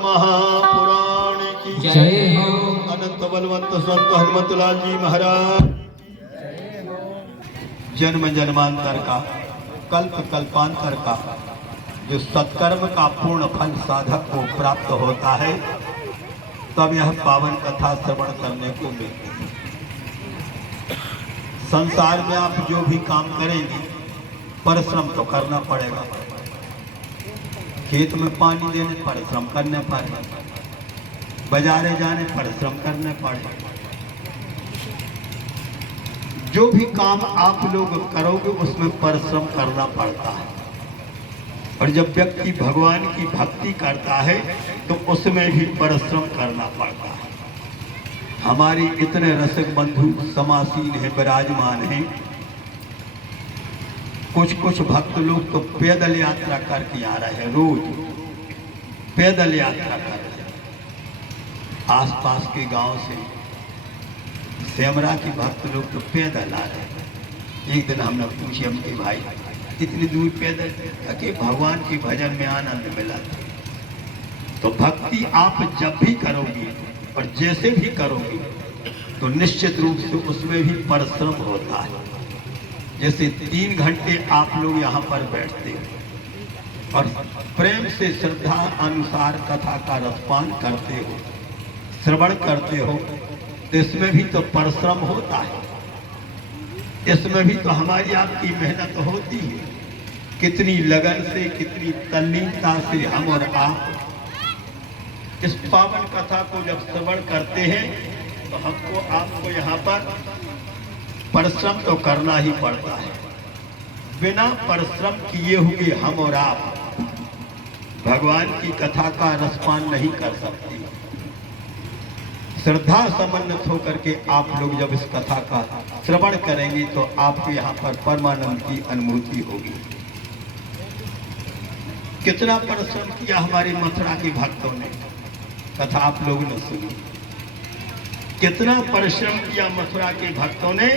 महापुराण की जय हो। अनंत बलवंत संत हनुमतलाल जी महाराज। जन्म जन्मांतर का कल्प कल्पांतर का जो सत्कर्म का पूर्ण फल साधक को प्राप्त होता है, तब यह पावन कथा श्रवण करने को मिलती है। संसार में आप जो भी काम करेंगे, परिश्रम तो करना पड़ेगा। खेत में पानी देने परिश्रम करने पड़े, बाजारे जाने परिश्रम करने पड़े। जो भी काम आप लोग करोगे उसमें परिश्रम करना पड़ता है। और जब व्यक्ति भगवान की भक्ति करता है तो उसमें भी परिश्रम करना पड़ता है। हमारी इतने रसिक बंधु समासीन हैं, विराजमान हैं। कुछ भक्त लोग तो पैदल यात्रा करके आ रहे हैं, रोज पैदल यात्रा कर रहे हैं। आसपास के गांव से सेमरा के भक्त लोग तो पैदल आ रहे हैं। एक दिन हमने पूछे हमके भाई इतनी दूर पैदल, कि भगवान के भजन में आनंद मिला। तो भक्ति आप जब भी करोगे और जैसे भी करोगे तो निश्चित रूप से उसमें भी परिश्रम होता है। जैसे 3 घंटे आप लोग यहाँ पर बैठते हो और प्रेम से श्रद्धा अनुसार कथा का रसपान करते हो, श्रवण करते हो, तो इसमें भी तो परिश्रम होता है। इसमें भी तो हमारी आपकी मेहनत होती है। कितनी लगन से, कितनी तल्लीनता से हम और आप इस पावन कथा को जब श्रवण करते हैं तो हमको आपको यहाँ पर परिश्रम तो करना ही पड़ता है। बिना परिश्रम किए हुए हम और आप भगवान की कथा का रसपान नहीं कर सकते। श्रद्धा समन्वित होकर के आप लोग जब इस कथा का श्रवण करेंगे तो आपको यहाँ पर परमानंद की अनुभूति होगी। कितना परिश्रम किया हमारे मथुरा के भक्तों ने, कथा आप लोगों ने सुनी। कितना परिश्रम किया मथुरा के भक्तों ने।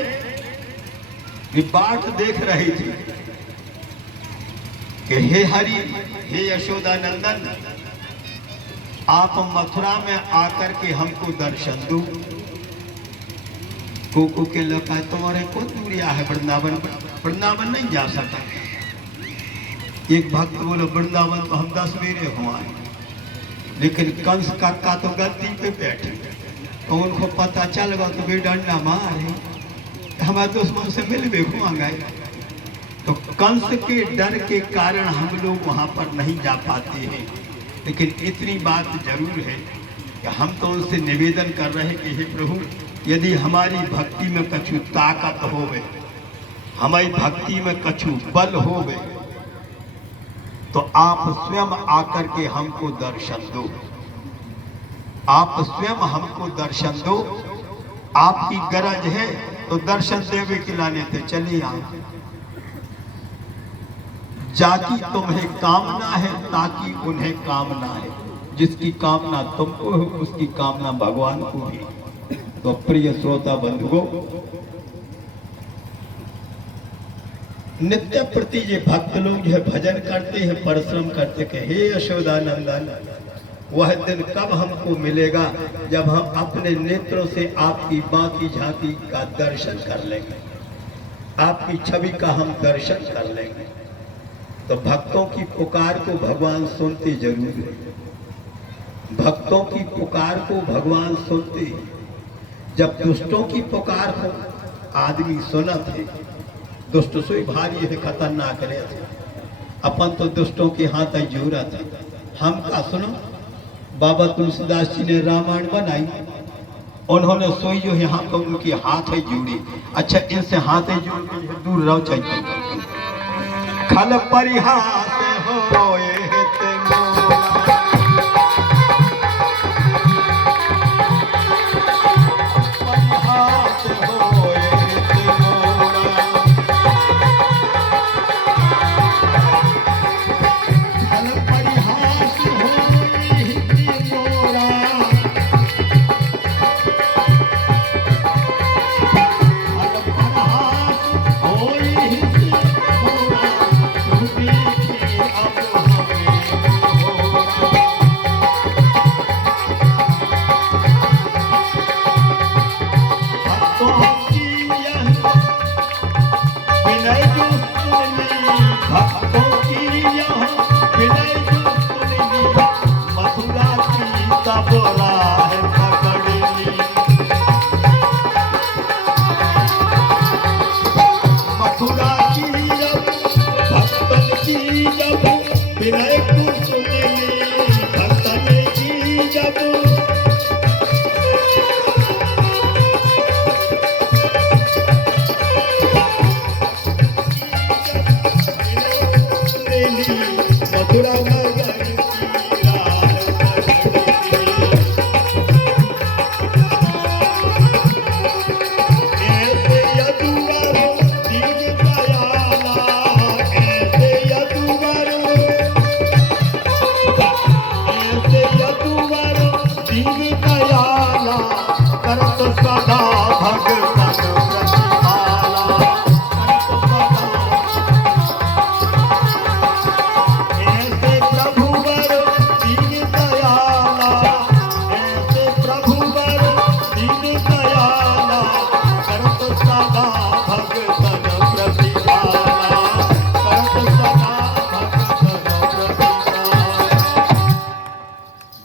वे बाट देख रहे थे कि हे हरि, हे यशोदा नंदन, आप मथुरा में आकर के हमको दर्शन दो। कोको के लका तुम्हारे को दूरिया है, वृंदावन नहीं जा सकता। एक भक्त बोलो वृंदावन तो हम 10 मेरे हुआ है, लेकिन कंस काका तो गद्दी पे बैठे तो उनको पता चल गया तो वे डंडा मारे, हमारे दुश्मन से मिलवे हुआ गए। तो कंस के डर के कारण हम लोग वहां पर नहीं जा पाते हैं। लेकिन इतनी बात जरूर है कि हम तो उनसे निवेदन कर रहे हैं कि हे प्रभु, यदि हमारी भक्ति में कछु ताकत होवे, हमारी भक्ति में कछु बल होवे, तो आप स्वयं आकर के हमको दर्शन दो। आप स्वयं हमको दर्शन दो। आपकी गरज है तो दर्शन देवे के लाने थे चले आओ। जाकी तुम्हें कामना है ताकि उन्हें कामना है। जिसकी कामना तुमको है उसकी कामना भगवान को भी। तो प्रिय श्रोता बंधुओं, नित्य प्रति ये भक्त लोग जो है भजन करते हैं, परिश्रम करते हैं। हे यशोदा नंदन, वह दिन कब हमको मिलेगा जब हम अपने नेत्रों से आपकी बाकी झांकी का दर्शन कर लेंगे, आपकी छवि का हम दर्शन कर लेंगे। तो भक्तों की पुकार को भगवान सुनते जरूर है। भक्तों की पुकार को भगवान सुनते। जब दुष्टों की पुकार हो आदमी सुना थे। दुष्ट सोई भारी है, खतरनाक रहे थे। अपन तो दुष्टों के हाथ जोड़ा थे। हम का सुनो, बाबा तुलसीदास जी ने रामायण बनाई, उन्होंने सोई जो यहाँ पर उनके हाथ जोड़े। अच्छा, इनसे हाथ जोड़ के दूर रहो चाहिए। खल परिहास होए सुन ली भक्तन की जब मथुरा नगर की लाल ऐसे यदुवर दीन दयाला ऐसे यदुवर दीन दयाला करत सदा भगतन प्रतिपाला ऐसे प्रभुवर दीन दयाला ऐसे प्रभुवर दीन दयाला करत सदा भगतन प्रतिपाला करत सदा भगतन प्रतिपाला।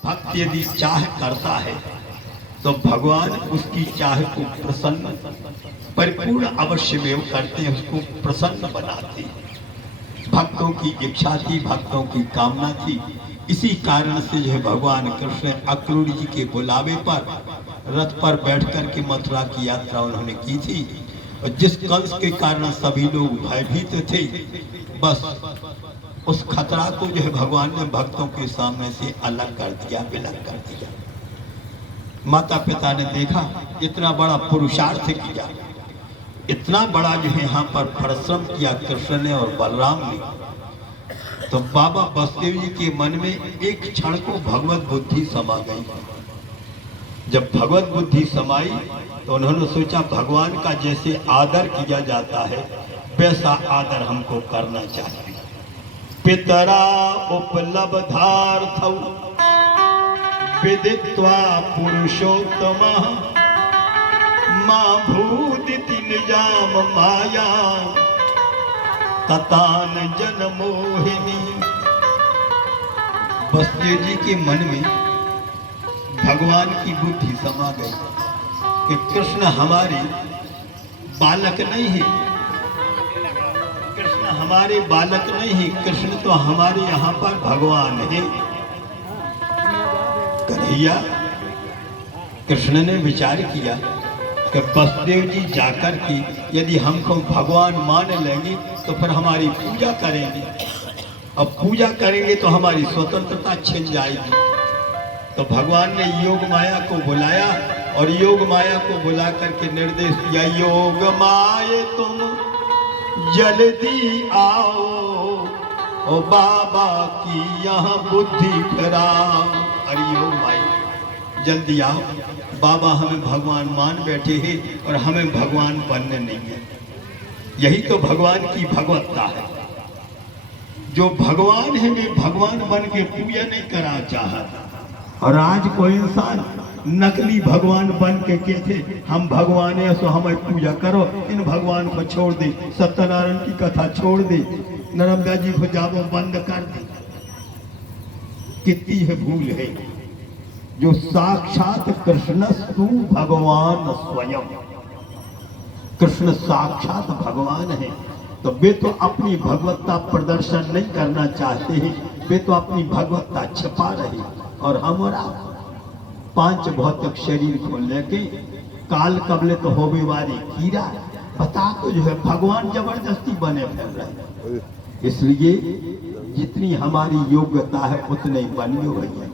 भक्त यदि चाह करता है तो भगवान उसकी चाह को प्रसन्न परिपूर्ण अवश्य में करते हैं, उसको प्रसन्न बनाते हैं। भक्तों की इच्छा थी, भक्तों की कामना थी, इसी कारण से जो है भगवान कृष्ण अक्रूर जी के बुलावे पर रथ पर बैठकर के मथुरा की यात्रा उन्होंने की थी। और जिस कंस के कारण सभी लोग भयभीत थे, बस उस खतरा को जो है भगवान ने भक्तों के सामने से अलग कर दिया, विलग कर दिया। माता पिता ने देखा इतना बड़ा पुरुषार्थ किया, इतना बड़ा जो है यहाँ पर परिश्रम किया कृष्ण ने और बलराम ने, तो बाबा बसदेव जी के मन में एक क्षण को भगवत बुद्धि समा गई। जब भगवत बुद्धि समाई तो उन्होंने सोचा भगवान का जैसे आदर किया जाता है वैसा आदर हमको करना चाहिए। पितरा उपलब्धार्थौ विदित्वा पुरुषोत्तम मां भूदिति निजाम माया कतान जन मोहिनी। बसदेव जी के मन में भगवान की बुद्धि समा गई कि कृष्ण हमारे बालक नहीं है, कृष्ण हमारे बालक नहीं है, कृष्ण तो हमारे यहाँ पर भगवान है। कन्हैया कृष्ण ने विचार किया कि बसदेव जी जाकर के यदि हमको भगवान मान लेंगे तो फिर हमारी पूजा करेंगे, अब पूजा करेंगे तो हमारी स्वतंत्रता छिन जाएगी। तो भगवान ने योग माया को बुलाया और योग माया को बुला करके निर्देश दिया, योग माये तुम जल्दी आओ ओ बाबा की यहाँ बुद्धि फिराओ। अरे योग माई जल्दी आओ, बाबा हमें भगवान मान बैठे हैं और हमें भगवान बनने नहीं है। यही तो भगवान की भगवत्ता है। जो भगवान है वे भगवान बन के पूजा नहीं करा चाहता। और आज कोई इंसान नकली भगवान बन के कहते हम भगवान है सो हमें पूजा करो, इन भगवान को छोड़ दे, सत्यनारायण की कथा छोड़ दे, नर्मदा जी को जाबो बंद कर दे। कितनी है भूल है। जो साक्षात कृष्णस्तु भगवान स्वयं, कृष्ण साक्षात भगवान है, तो वे तो अपनी भगवत्ता प्रदर्शन नहीं करना चाहते हैं, वे तो अपनी भगवत्ता छिपा रहे। और हमारा पांच भौतिक शरीर को लेके काल कबले तो होवे वाली कीड़ा बता तो जो है भगवान जबरदस्ती बने फिर रहे। इसलिए जितनी हमारी योग्यता है उतने ही बनियो भैया,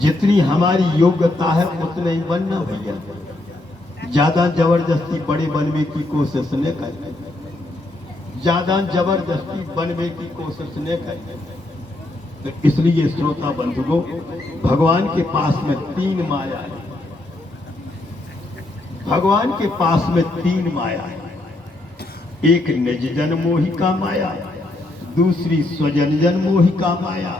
जितनी हमारी योग्यता है उतने ही बनना भैया। ज्यादा जबरदस्ती बड़े बनने की कोशिश न करें, ज्यादा जबरदस्ती बनने की कोशिश न करें। तो इसलिए श्रोता बंधुओं, भगवान के पास में तीन माया है, भगवान के पास में तीन माया है। एक निज जन मोहिका माया, दूसरी स्वजन जन मोहिका माया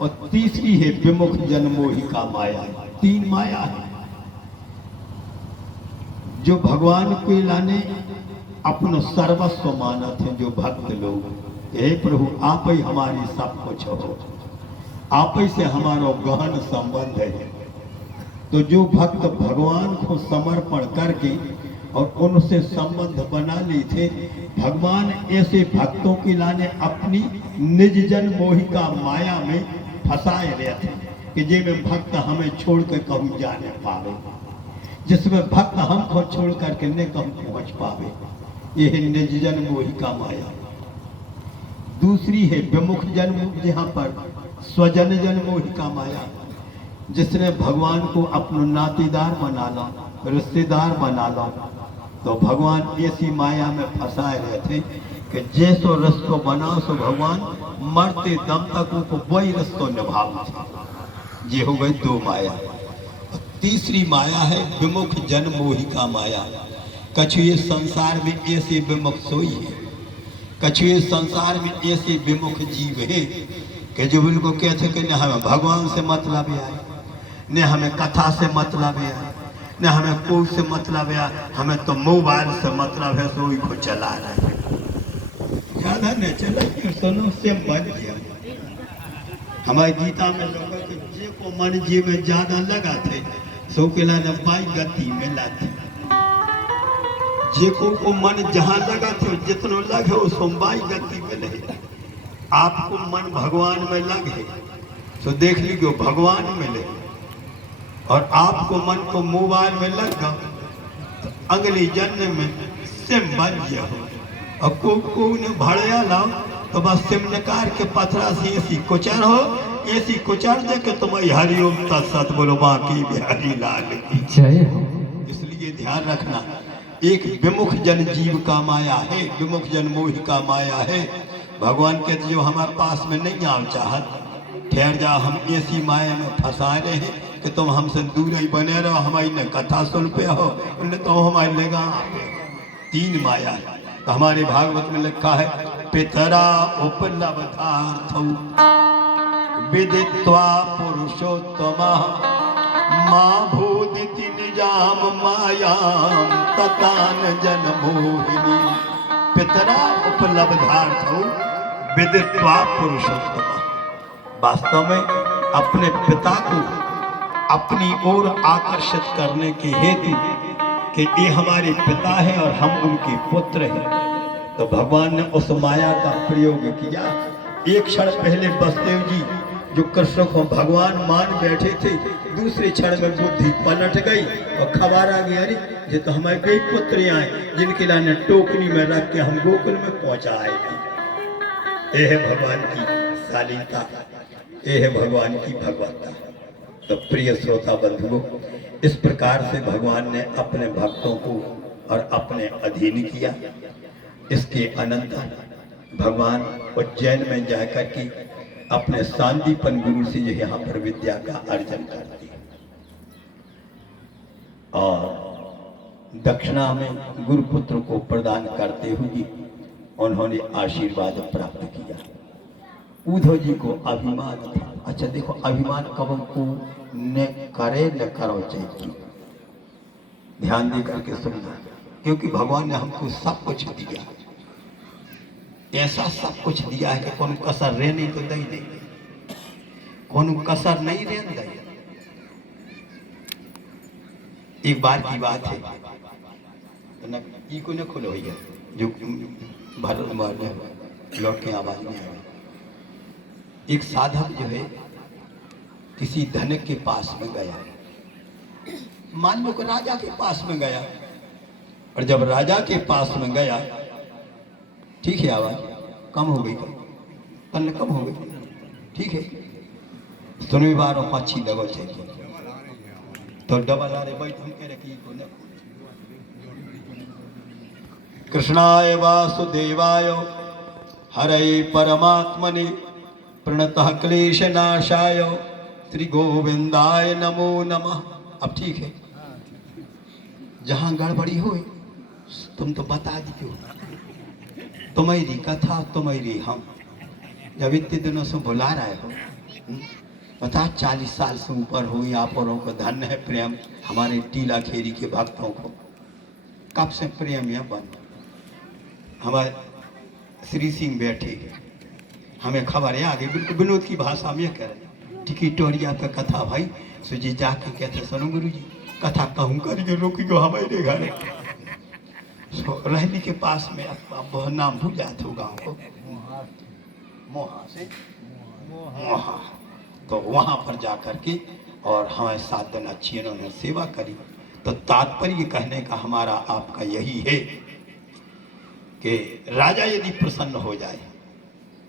और तीसरी है विमुख जन मोहिका माया। तीन माया है जो भगवान को लाने अपनो सर्वस्व मानत है। जो भक्त लोग, हे प्रभु आप ही हमारी सब कुछ हो, आप ही से हमारा गहन संबंध है। तो जो भक्त भगवान को समर्पण करके और उनसे संबंध बना ली थे। भगवान ऐसे भक्तों के लाने अपनी निज जन मोहिका माया में फंसाए रहे थे कि जिसमें भक्त हमें छोड़ कर कहूँ जाने पावे, जिसमें भक्त हमको छोड़ करके न कहूँ पहुँच पावे। ये है निज जन मोहिका माया। दूसरी है विमुख जन, जहाँ पर स्वजन जन मोहिका माया, जिसने भगवान को अपना नातेदार बना लो, रिश्तेदार बना लो। तो भगवान ऐसी माया में फंसाए रहे थे कि जैसो रस्तो बनाओ सो भगवान मरते दम तक उनको वही रस्तो निभाओ। ये हो गई दो माया। तीसरी माया है विमुख जन मोहिका माया। कछु ये संसार में ऐसे विमुख सोई है, कछु ये संसार में ऐसे विमुख जीव है कि जो उनको कहते कि न हमें भगवान से मतलब है, न हमें कथा से मतलब है, न हमें कोई से मतलब है, हमें तो मोबाइल से मतलब है, सो को चला रहे हैं। ज़्यादा न चला सुनो से मन गया। हमारी गीता में लोगों के जे को मन जी में ज़्यादा लगा थे सो के लाने बाई गति में लाते। जे को मन जहाँ लगा थे जितना लगे वो सोमबाई गति में नहीं। आपको मन भगवान में लगे तो देख लीजिए भगवान में लगे, और आपको मन को मोबाइल में लग गया अगले जन्म में सिम बन गया हो, और को ने भड़िया लाओ तो बस सिम निकाल के पथरा से ऐसी कुचर हो, ऐसी कुचर दे के तुम्हारी हरिओम तत्सत बोलो बाकी बिहारी लाल की जय हो। इसलिए ध्यान रखना, एक विमुख जन जीव का माया है, विमुख जन मोह का माया है। भगवान कहते जो हमारे पास में नहीं आओ चाहत, ठहर जा, हम ऐसी माया में फंसा रहे हैं कि तुम हमसे दूर ही बने रहो, हमारी न कथा सुन पे हो न तो हमारे लगा। तीन माया है। तो हमारे भागवत में लिखा है पितरा उपलब्धार्थौ विदित्वा पुरुषोत्तमः मां भूदिति निजाम मायाम ततान जन मोहिनी। पितरा उपलब्धार्थौ विदित्वा पुरुषोत्तमः। वास्तव में अपने पिता को अपनी ओर आकर्षित करने के हेतु कि ये हमारे पिता है और हम उनके पुत्र हैं, तो भगवान ने उस माया का प्रयोग किया। एक क्षण पहले वसुदेव जी जो कृष्ण को भगवान मान बैठे थे, दूसरे क्षण में बुद्धि पलट गई और खबर आ गई, अरे ये तो हमारे कई पुत्र आए जिनके लाने टोकरी में रख के हम गोकुल में पहुंचाए थे। ये है भगवान की शालीनता, ये है भगवान की भगवत्ता। तो प्रिय श्रोता बंधुओं, इस प्रकार से भगवान ने अपने भक्तों को और अपने अधीन किया। इसके अनंतर भगवान उज्जैन में जाकर के अपने सांदीपन गुरु से यहाँ पर विद्या का अर्जन करते हैं, और दक्षिणा में गुरुपुत्र को प्रदान करते हुए उन्होंने आशीर्वाद प्राप्त किया। उद्धव जी को अभिमान था। अच्छा देखो, अभिमान कब को न करे न करो चाहिए, ध्यान दे करके सुनना, क्योंकि भगवान ने हमको सब कुछ दिया, ऐसा सब कुछ दिया है कि कौन कसर रह नहीं तो दई नहीं, कौन कसर नहीं रह दई। एक बार की बात है, तो ई को न खुलो है जो भारत में लौट के आवाज में आया। एक साधक जो है किसी धनिक के पास में गया, मान लो कि राजा के पास में गया, और जब राजा के पास में गया, ठीक है आवाज कम हो गई, तन कम हो गई, ठीक है, सुनवी बार और पाछी लगो चाहिए तो डबल आ रहे भाई, हम कह रहे कि को न कृष्णाय वासुदेवाय हरे परमात्मने प्रणतः क्लेशनाशाय श्री गोविंदाय नमो नमः। अब ठीक है, जहां गड़बड़ी हो तुम तो बता दीजिए, तुम्हारी कथा तुम्हारी हम जब इतने दिनों से बुला रहे हो, पता 40 साल से ऊपर हुई आप औरों को धन्य है प्रेम हमारे टीला खेरी के भक्तों को, कब से प्रेम यह बन। हमारे श्री सिंह बैठे, हमें खबर है आगे बिल्कुल विनोद की भाषा में कह टिकिटोरिया पे कथा भाई सुजी जाके कहते सुनो गुरु जी कथा कहूँ करके रोकी को हमारे घर रहने के पास में अब नाम भूल जाते हो गाँव को, मोहा से मोहा। तो वहाँ पर जा कर के और हमें 7 दिन अच्छी इन्होंने सेवा करी। तो तात्पर्य कहने का हमारा आपका यही है कि राजा यदि प्रसन्न हो जाए,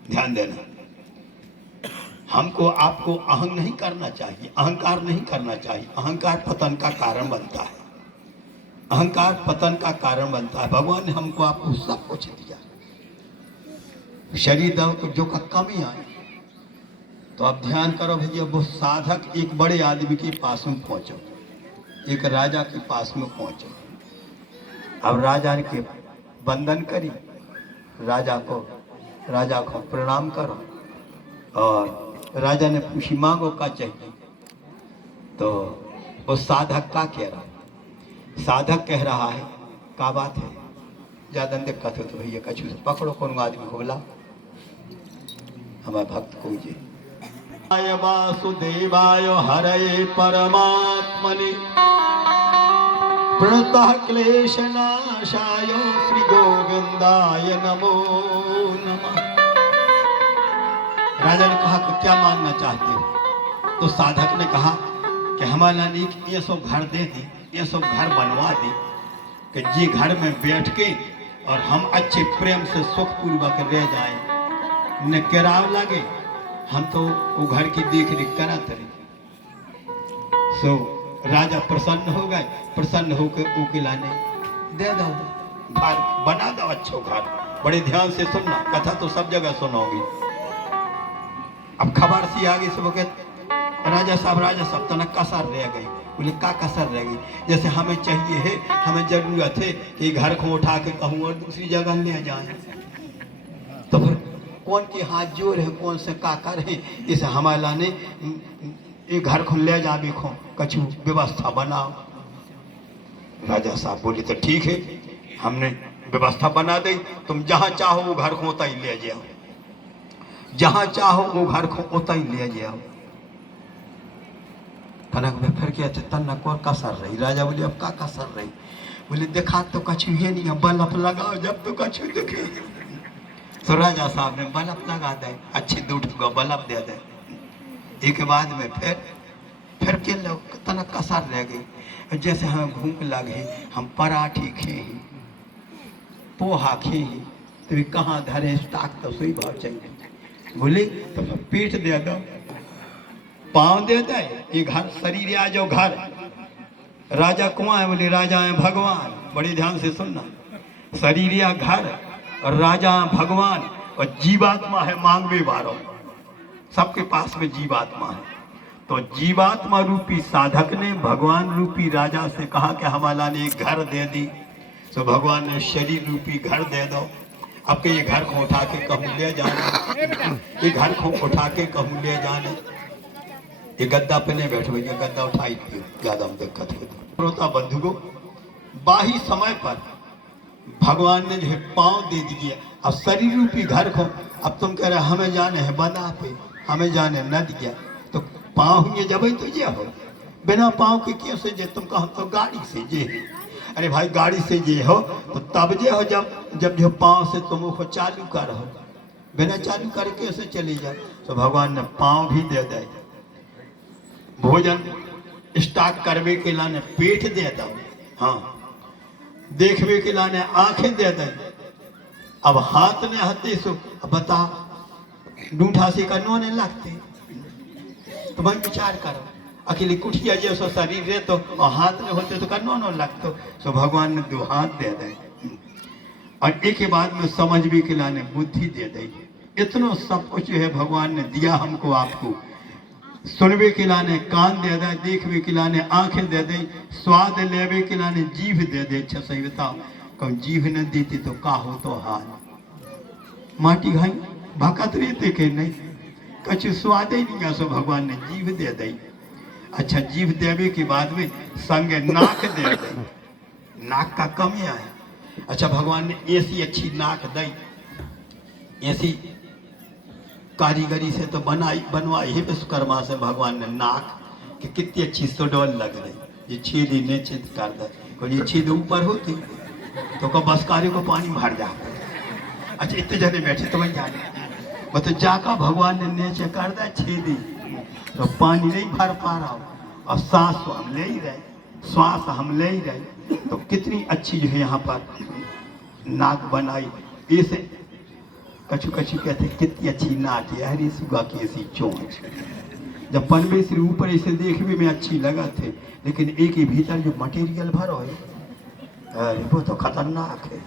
ध्यान देना, हमको आपको अहंग नहीं करना चाहिए, अहंकार नहीं करना चाहिए। अहंकार पतन का कारण बनता है, अहंकार पतन का कारण बनता है। भगवान ने हमको आपको सब कुछ दिया, शरीर दर्द को जो का कमी आए। तो आप ध्यान करो भैया, वो साधक एक बड़े आदमी के पास में पहुंचो, एक राजा के पास में पहुंचो। अब राजा के वंदन करी, राजा को प्रणाम करो। और राजा ने पूछी मांगो का चाहिए। तो वो साधक का कह रहा, साधक कह रहा है का बात है, ज्यादा दिक्कत हो तो भैया कछु पकड़ो, कौन आदमी को बुला, हमारे भक्त को जी। वासुदेवाय हरये परमात्मने प्रणतः क्लेशनाशाय श्री गोविंदाय नमो नमः। राजा ने कहा कि क्या मांगना चाहते हो? तो साधक ने कहा कि हमारा नीक ये सब घर दे दे, ये सब घर बनवा दे कि जी घर में बैठ के और हम अच्छे प्रेम से सुखपूर्वक रह जाएं, न किराया लगे, हम तो वो घर की देख रेख करा तरी। सो राजा प्रसन्न हो गए, प्रसन्न होकर उकिला ने दे दो घर, बना दो अच्छो घर। बड़े ध्यान से सुनना, कथा तो सब जगह सुनोगी। अब खबर सी आ गई सब के राजा साहब तना कसर रह गई। बोले का कसर रह गई? जैसे हमें चाहिए है, हमें जरूरत है कि घर को उठा के कहूँ और दूसरी जगह ले जाए, तो फिर कौन के हाथ जोर है, कौन से का कर है? इस हमारा ने ये घर को ले जा भी खो, कछु व्यवस्था बनाओ। राजा साहब बोले तो ठीक है, हमने व्यवस्था बना दी, तुम जहाँ चाहो वो घर को उतना ही ले जाओ, जहाँ चाहो वो घर को उतना ही ले जाओ। कनक में फिर क्या तन्ना को कसर रही। राजा बोले अब का कसर रही? बोले देखा तो कछु ये नहीं है, बल्ब लगाओ जब तो कछु दिखे। तो राजा साहब ने बल्ब लगा दे, अच्छी दूठ को बल्ब दे दे। एक बाद में फिर के लोग तना कसर रह गई। जैसे हमें भूख लगे, हम पराठी खे, पोहा खे, तो कहाँ धरे स्टाक तो सही भाव चाहिए। बोले तो पीठ दे दो, पाँव दे दे, ये घर शरीर आ जाओ घर। राजा कौन है? बोले राजा है भगवान। बड़े ध्यान से सुनना, शरीर या घर और राजा भगवान और जीवात्मा है मांगवे वालों, सबके पास में जीवात्मा है। तो जीवात्मा रूपी साधक ने भगवान रूपी राजा से कहा कि हमारा ने एक घर दे दी। तो भगवान ने शरीर रूपी घर दे दो। अब के ये घर को उठा के कहूँ ले जाने, ये घर को उठा के कहूँ ले जाने। ये गद्दा पे नहीं बैठो, ये गद्दा उठाई ज्यादा दिक्कत हो। श्रोता बंधुओं, बाही समय पर भगवान ने जो है पाँव दे दिए। अब शरीर रूपी घर को अब तुम कह रहे हमें जाने है बना पे, हमें जाने न दिया, तो पाँव ये जब तो ये हो, बिना पाँव के क्यों से जे? तुम कहो तो गाड़ी से जे है। अरे भाई गाड़ी से जे हो तो तब जे हो जब जो पाँव से तुम उसको चालू कर हो, बिना चालू करके उसे चली जाए। तो भगवान ने पाँव भी दे दे, भोजन स्टार्ट करवे के लाने पेट दे दो, हाँ देखवे के लाने आंखें दे दे। अब हाथ ने हते सो बता ढूंढा से करनो नहीं लगते। तो भाई विचार करो, अकेली कुठिया जैसा शरीर रहे तो और हाथ में होते तो करनो न लगतो। तो भगवान ने 2 हाथ दे दे और एक के बाद में समझ भी के लाने बुद्धि दे दे। इतना सब कुछ है भगवान ने दिया हमको आपको। सुनवे के लाने कान दे दे, देखवे के लाने आंखें दे दे, स्वाद लेवे के लाने जीभ दे दे। अच्छा सही बताओ, कौन जीभ न देती तो का हो तो हाल माटी घाई भकत रहते के नहीं, कछु स्वाद ही नहीं। सो भगवान ने जीभ दे दी। अच्छा जीभ देवे के बाद में संगे नाक दे दे, नाक का कमी है। अच्छा भगवान ने ऐसी अच्छी नाक दी, ऐसी कारीगरी से तो बनवाई है विश्वकर्मा से भगवान ने नाक कि कितनी अच्छी सुडौल लग रही। ये छेद ही निश्चित कर दे, और ये छेद ऊपर होती तो कब बसकारी को पानी भर जा। अच्छा इतने जने बैठे तो वही जाने मतलब जाका भगवान ने नीचे कर दिया छेदी तो पानी नहीं भर पा रहा और सांस तो हम ले ही रहे, श्वास हम ले ही रहे। तो कितनी अच्छी जो है यहाँ पर नाक बनाई। इसे कछु कछु कहते कितनी अच्छी नाक है हरी सुगा की ऐसी चोंच। जब परमेश्वर ऊपर इसे देखने में अच्छी लगा थे, लेकिन एक ही भीतर जो मटेरियल भरो है अरे वो तो खतरनाक है।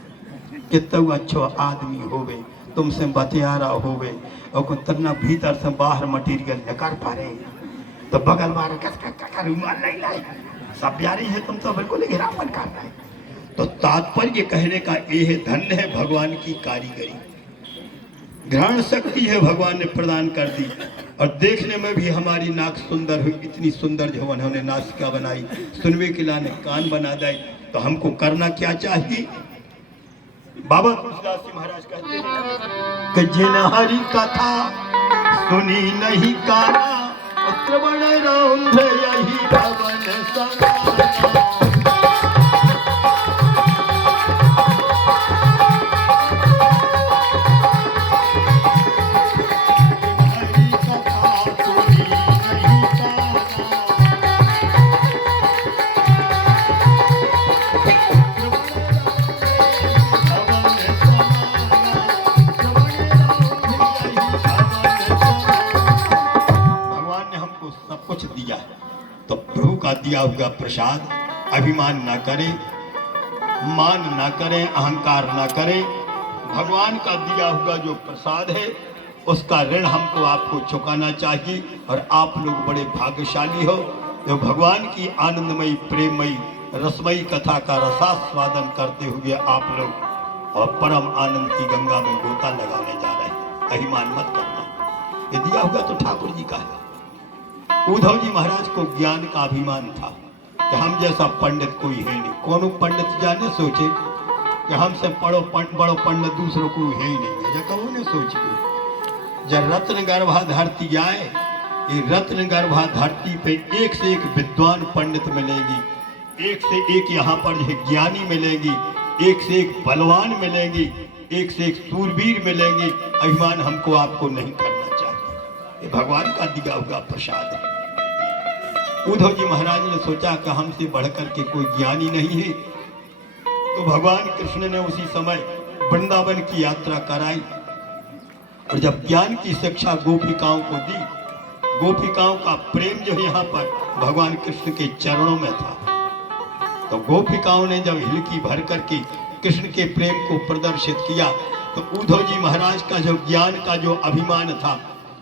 कितना अच्छो आदमी होवे तुमसे बतियारा होवे और तरना भीतर से बाहर मटेरियल न कर पा रहे तो बगल बार रुमाल नहीं लाई सब प्यारी है तुम तो बिल्कुल गिरापन कर रहे। तो तात्पर्य कहने का ये है धन्य है भगवान की कारीगरी, घ्राण शक्ति है भगवान ने प्रदान कर दी। और देखने में भी हमारी नाक सुंदर हुई, इतनी सुंदर जो उन्होंने नासिका बनाई, सुनवे के लाने कान बना दे। तो हमको करना क्या चाहिए? बाबा तुलसीदास जी महाराज कहते हैं कि जिन हरि कथा सुनी नहीं काना श्रवण रौंद यही भवन समाना। दिया हुआ प्रसाद अभिमान ना करें, मान ना करें, अहंकार ना करें। भगवान का दिया हुआ जो प्रसाद है उसका ऋण हमको आपको चुकाना चाहिए। और आप लोग बड़े भाग्यशाली हो जो भगवान की आनंदमयी प्रेममयी रसमयी कथा का रसास्वादन करते हुए आप लोग और परम आनंद की गंगा में गोता लगाने जा रहे हैं। अभिमान मत करना, ये दिया हुआ तो ठाकुर जी का है। उद्धव जी महाराज को ज्ञान का अभिमान था कि हम जैसा पंडित कोई है नहीं। कौन पंडित जाने सोचे कि हमसे बड़ो पंडित दूसरों को है ही नहीं है। जब कौन सोचे जब रत्न गर्भा धरती आए, ये रत्न गर्भा धरती पे एक से एक विद्वान पंडित मिलेगी, एक से एक यहाँ पर जो ज्ञानी मिलेगी, एक से एक बलवान मिलेगी, एक से एक सूरवीर मिलेंगे। अभिमान हमको आपको नहीं करना चाहिए, ये भगवान का दिया हुआ प्रसाद है। उद्धव जी महाराज ने सोचा कि हमसे बढ़कर के कोई ज्ञानी नहीं है, तो भगवान कृष्ण ने उसी समय वृंदावन की यात्रा कराई और जब ज्ञान की शिक्षा गोपिकाओं को दी, गोपिकाओं का प्रेम जो यहाँ पर भगवान कृष्ण के चरणों में था, तो गोपिकाओं ने जब हिलकी भर करके कृष्ण के प्रेम को प्रदर्शित किया तो उद्धव जी महाराज का जो ज्ञान का जो अभिमान था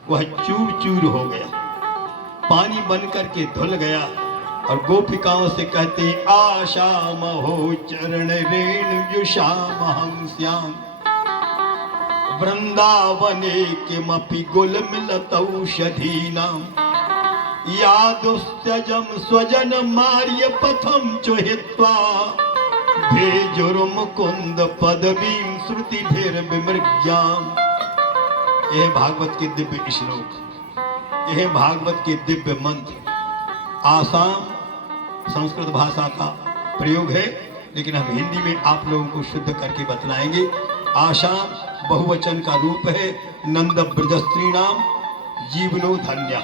वह चूर चूर हो गया, पानी बन करके धुल गया। और गोपिकाओं से कहते आशा महो चरण रेणु युषामहं श्याम वृंदावने किमपि गुल मिलतौषधीनां यादुस्त्यजं स्वजन मार्य पथम चोहित्वा भेजुर्मुकुंद पदवीं श्रुतिभिर्विमृग्याम्। यह भागवत के दिव्य श्लोक, यह भागवत के दिव्य मंत्र। आसाम संस्कृत भाषा का प्रयोग है, लेकिन हम हिंदी में आप लोगों को शुद्ध करके बतलाएंगे। आसाम बहुवचन का रूप है। नंद ब्रजस्त्री नाम जीवनो धन्य,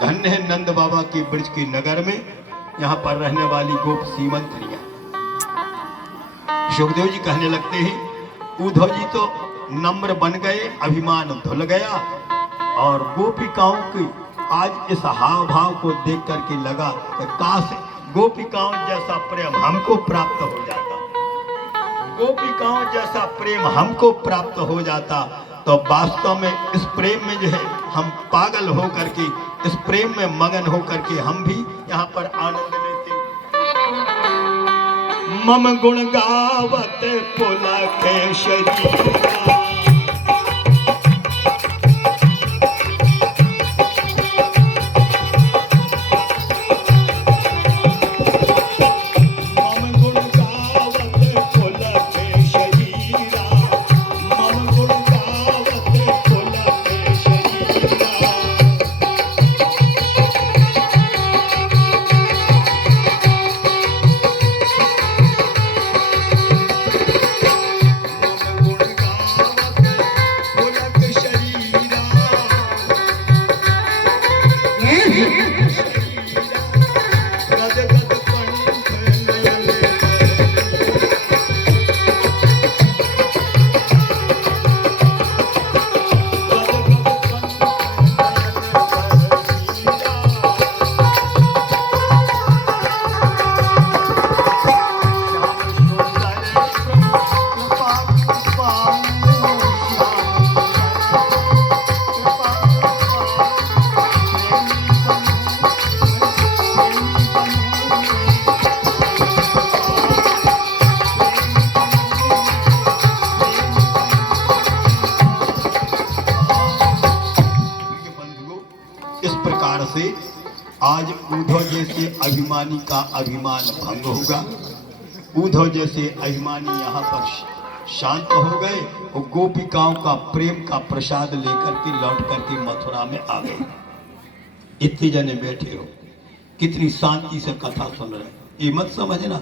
धन्य है नंद बाबा के ब्रज के नगर में यहाँ पर रहने वाली गोप सीमंतरियां। सुखदेव जी कहने लगते हैं उद्धव जी तो नम्र बन गए, अभिमान धुल गया और गोपिकाओं की आज इस हाव भाव को देख करके लगा कि काश गोपिकाओं जैसा प्रेम हमको प्राप्त हो जाता, गोपिकाओं जैसा प्रेम हमको प्राप्त हो जाता तो वास्तव में इस प्रेम में जो है हम पागल हो करके, इस प्रेम में मगन हो करके हम भी यहाँ पर आनंद लेते। मम गुण गावत पुलक शरीरा गद गद कंठ नयन इस प्रकार से आज उद्धव जैसे अभिमानी का अभिमान भंग होगा। उद्धव जैसे अभिमानी यहाँ पर शांत हो गए और गोपिकाओं का प्रेम का प्रसाद लेकर के लौट करके मथुरा में आ गए। इतने जने बैठे हो, कितनी शांति से कथा सुन रहे। ये मत समझना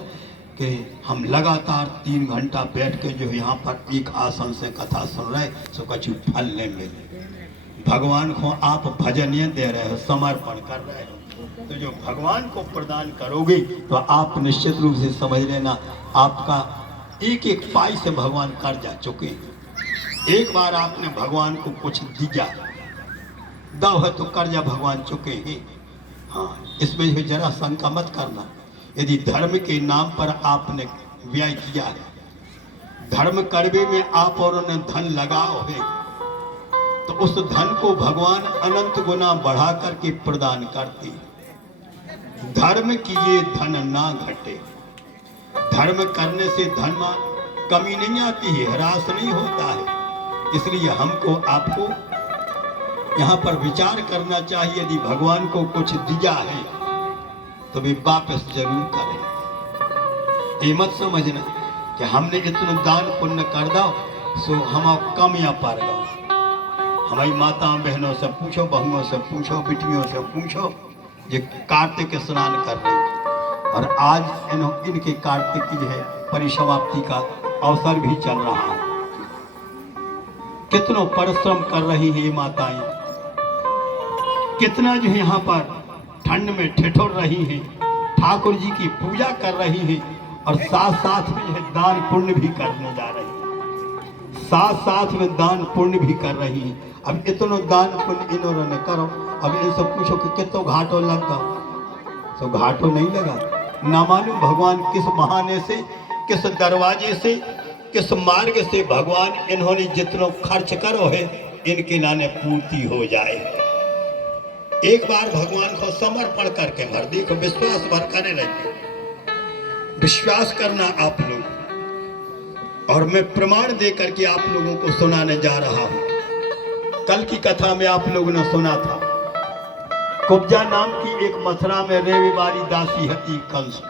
कि हम लगातार 3 घंटा बैठ के जो यहाँ पर एक आसन से कथा सुन रहे सो कछु फल नहीं मिले। भगवान को आप भजनीय दे रहे हो, समर्पण कर रहे हो, तो जो भगवान को प्रदान करोगे तो आप निश्चित रूप से समझ लेना आपका एक एक पाई से भगवान कर जा चुके हैं। एक बार आपने भगवान को कुछ दिया, दव है तो कर्जा भगवान चुके हैं। हाँ, इसमें भी जरा शंका मत करना। यदि धर्म के नाम पर आपने व्यय किया है, धर्म करवे में आप और ने धन लगाओ है, तो उस धन को भगवान अनंत गुना बढ़ा करके प्रदान करते। धर्म किए धन ना घटे। धर्म करने से धन में कमी नहीं आती है, ह्रास नहीं होता है। इसलिए हमको आपको यहाँ पर विचार करना चाहिए। यदि भगवान को कुछ दिया है तो वे वापस जरूर करें। ये मत समझना कि हमने इतना दान पुण्य कर दो सो हम कम या पार गो। हमारी माताओं बहनों से पूछो, बहुओं से पूछो, बेटियों से पूछो, ये कार्तिक स्नान कर रहे और आज इनके कार्तिक की जो है परिसमाप्ति का अवसर भी चल रहा है। कितनों परिश्रम कर रही है ये माताएं, कितना जो है यहाँ पर ठंड में ठिठुर रही हैं, ठाकुर जी की पूजा कर रही हैं और साथ साथ में जो है दान पुण्य भी करने जा रही है। साथ साथ में दान पुण्य भी कर रही है। अब इतना दान पुण्य इन्होंने करो, अब इनसे पूछो कि कितना घाटों लगा, तो घाटों नहीं लगा। ना मालूम भगवान किस बहाने से, किस दरवाजे से, किस मार्ग से भगवान इन्होंने जितना खर्च करो है इनके नाने पूर्ति हो जाए। एक बार भगवान को समर्पण करके मर देखो, विश्वास भर करने लगे। विश्वास करना आप लोग, और मैं प्रमाण दे करके आप लोगों को सुनाने जा रहा हूं। कल की कथा में आप लोगों ने सुना था, कुब्जा नाम की एक मथुरा में रहने वाली दासी हती कंस।